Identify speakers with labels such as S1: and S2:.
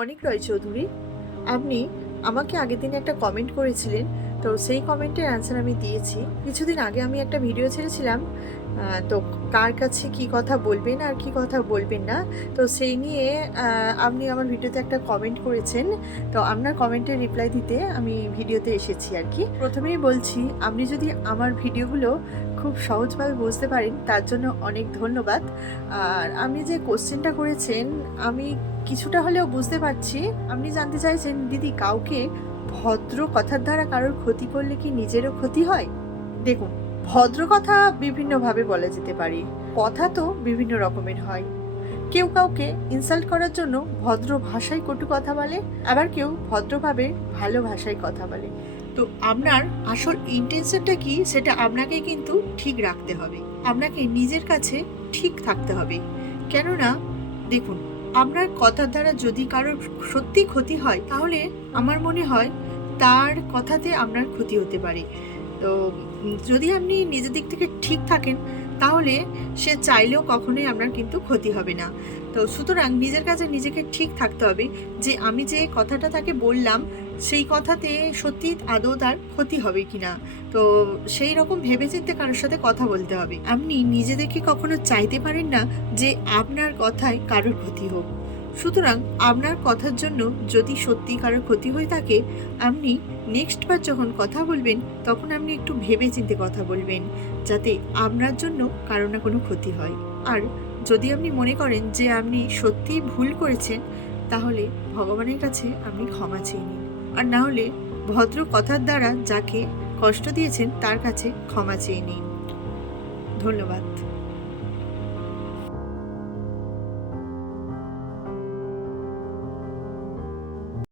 S1: অনিক রয় চৌধুরী। আপনি আমাকে আগের দিনে একটা কমেন্ট করেছিলেন, তো সেই কমেন্টের অ্যান্সার আমি দিয়েছি। কিছুদিন আগে আমি একটা ভিডিও ছেড়েছিলাম তো কার কাছে কি কথা বলবেন আর কি কথা বলবেন না, তো সেই নিয়ে আপনি আমার ভিডিওতে একটা কমেন্ট করেছেন, তো আপনার কমেন্টের রিপ্লাই দিতে আমি ভিডিওতে এসেছি আর কি। প্রথমেই বলছি, আপনি যদি আমার ভিডিওগুলো খুব সহজভাবে বুঝতে পারেন তার জন্য অনেক ধন্যবাদ। আর আপনি যে কোশ্চেনটা করেছেন, আমি কিছুটা হলেও বুঝতে পারছি। আপনি জানতে চাইছেন, দিদি, কাউকে ভদ্র কথার দ্বারা কারোর ক্ষতি করলে কি নিজেরও ক্ষতি হয়? দেখুন, ভদ্র কথা বিভিন্নভাবে বলা যেতে পারে। কথা তো বিভিন্ন রকমের হয়। কেউ কাউকে ইনসাল্ট করার জন্য ভদ্র ভাষায় কটু কথা বলে, আবার কেউ ভদ্রভাবে ভালো ভাষায় কথা বলে। তো আপনার আসল ইন্টেনশনটা কি সেটা আপনাকে কিন্তু ঠিক রাখতে হবে। আপনাকে নিজের কাছে ঠিক থাকতে হবে। কেননা, দেখুন, আপনার কথার দ্বারা যদি কারোর সত্যি ক্ষতি হয়, তাহলে আমার মনে হয় তার কথাতে আপনার ক্ষতি হতে পারে। তো যদি আপনি নিজের দিক থেকে ঠিক থাকেন, তাহলে সে চাইলেও কখনোই আপনার কিন্তু ক্ষতি হবে না। তো সুতরাং নিজের কাছে নিজেকে ঠিক থাকতে হবে যে, আমি যে কথাটা তাকে বললাম সেই কথাতে সত্যি আদৌ তার ক্ষতি হবে কিনা? তো সেই রকম ভেবেচিন্তে কারোর সাথে কথা বলতে হবে। আপনি নিজে দেখে কখনো চাইতে পারেন না যে আপনার কথায় কারোর ক্ষতি হোক। সুতরাং আপনার কথার জন্য যদি সত্যি কারোর ক্ষতি হয়ে থাকে, আপনি নেক্সট বার যখন কথা বলবেন, তখন আপনি একটু ভেবে চিন্তে কথা বলবেন, যাতে আপনার জন্য কারও না কোনো ক্ষতি হয়। আর যদি আপনি মনে করেন যে আপনি সত্যিই ভুল করেছেন, তাহলে ভগবানের কাছে আপনি ক্ষমা চেয়ে নিন। আর না হলে ভদ্র কথার দ্বারা যাকে কষ্ট দিয়েছেন তার কাছে ক্ষমা চেয়ে নিন। ধন্যবাদ।